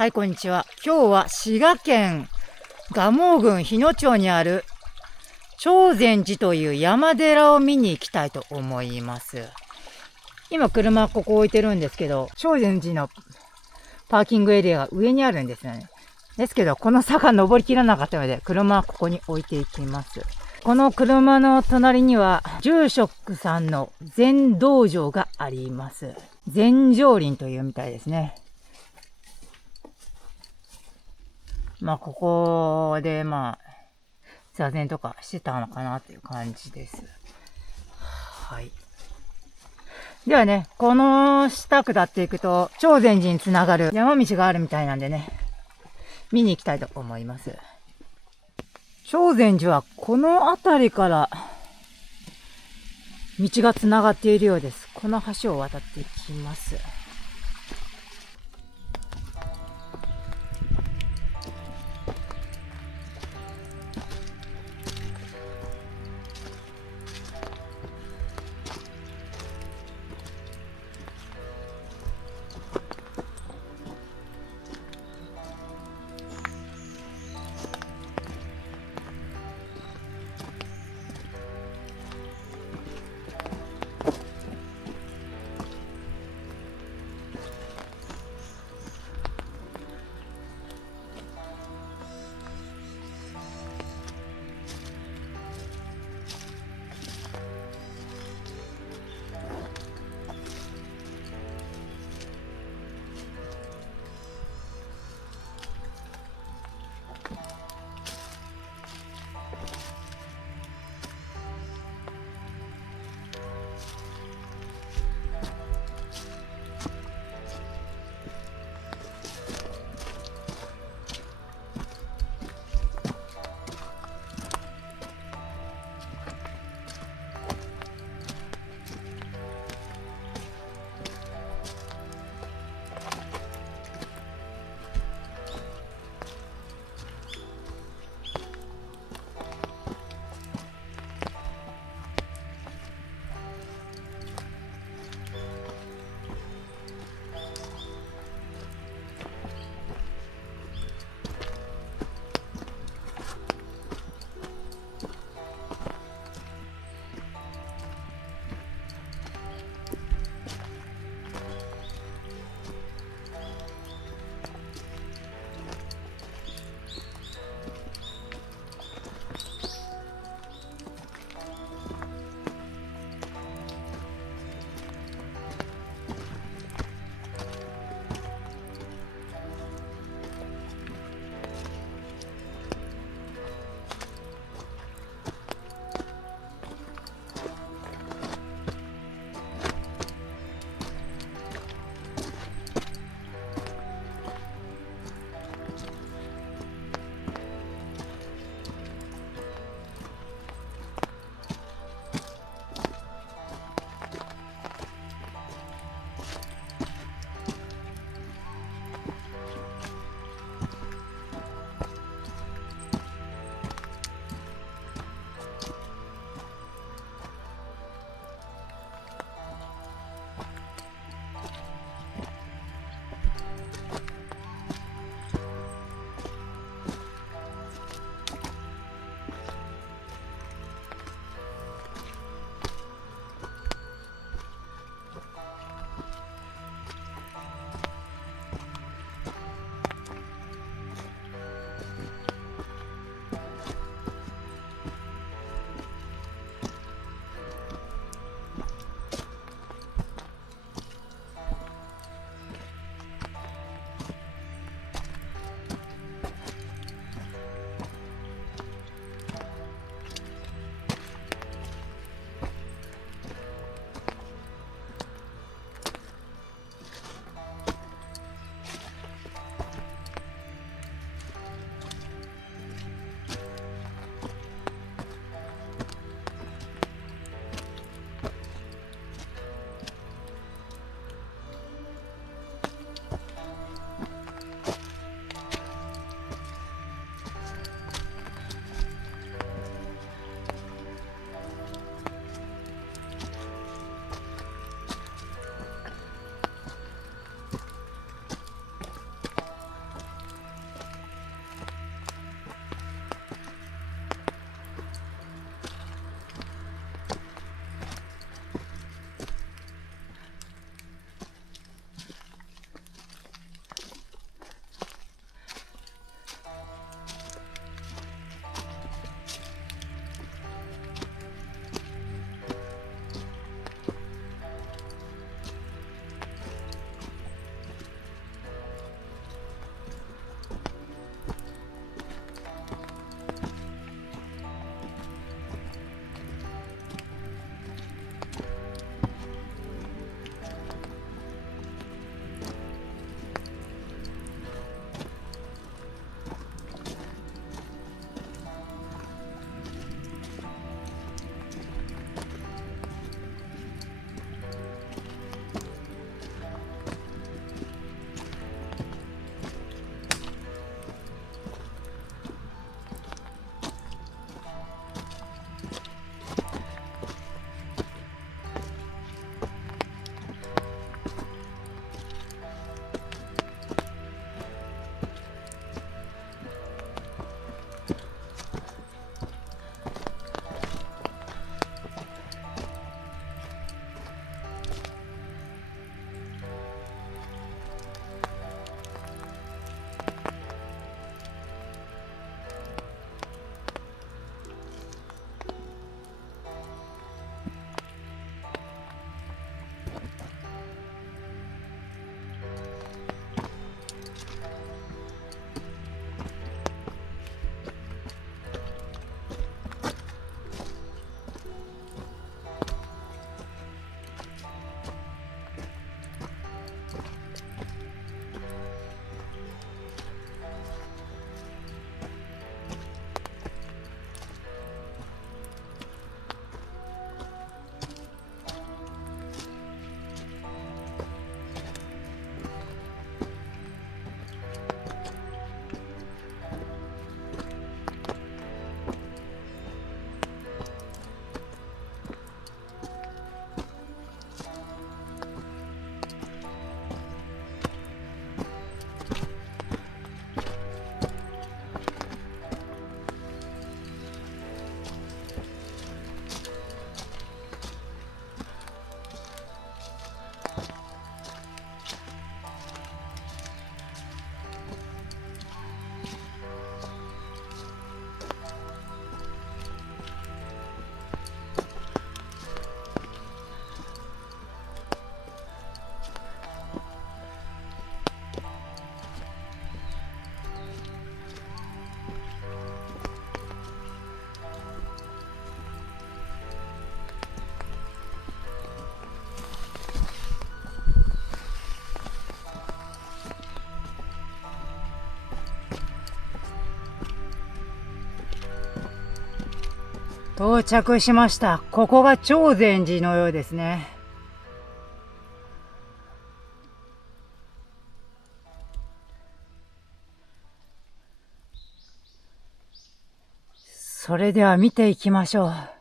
はい、こんにちは。今日は滋賀県蒲生郡日野町にある長禅寺という山寺を見に行きたいと思います。今車ここ置いてるんですけど、長禅寺のパーキングエリアが上にあるんですよね。ですけど、この坂登りきらなかったので、車はここに置いていきます。この車の隣には、住職さんの禅道場があります。禅上林というみたいですね。ここで座禅とかしてたのかなっていう感じです。はい。ではね、この下下っていくと、長禅寺につながる山道があるみたいなんでね、見に行きたいと思います。長禅寺はこの辺りから道がつながっているようです。この橋を渡っていきます。到着しました。ここが長禅寺のようですね。それでは見ていきましょう。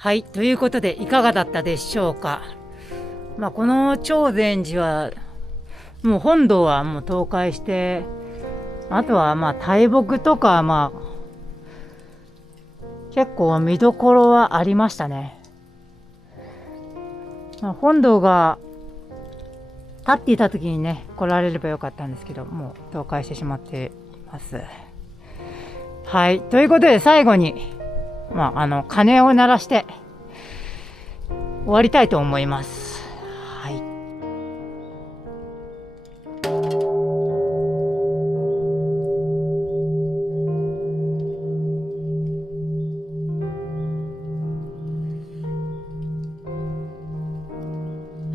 はい、ということでいかがだったでしょうか。この長禅寺はもう本堂はもう倒壊して、あとは大木とか結構見どころはありましたね。本堂が立っていた時にね来られればよかったんですけど、もう倒壊してしまっています。はい、ということで最後に鐘を鳴らして終わりたいと思います。はい。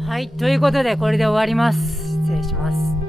はい、ということでこれで終わります。失礼します。